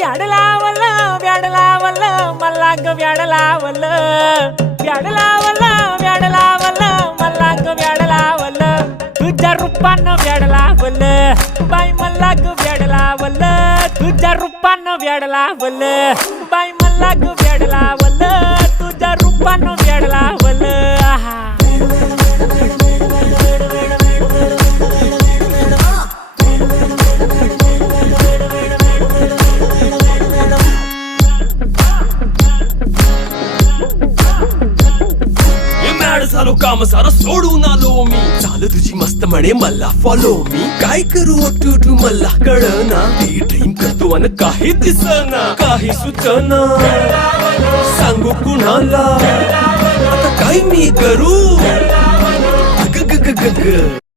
व्याड लावलं व्याड लावलं मला ग व्याड लावलं व्याड लावलं व्याड लावलं मला ग व्याड लावलं तुझ्या रूपानं व्याड लावलं बाई मला ग व्याड लावलं तुझ्या रूपानं व्याड लावलं बाई मला ग व्याड लावलं तुझ्या रूपानं व्याड लावलं आहा झालो काम सारं सोडून आलो मी चाल तुझी मस्त म्हणे मला फॉलो मी काय करू टू मला कळना ती ड्रीम करतो आणि काही दिसना काही सुचना सांगू कुणाला आता काय मी करू ग ग ग ग ग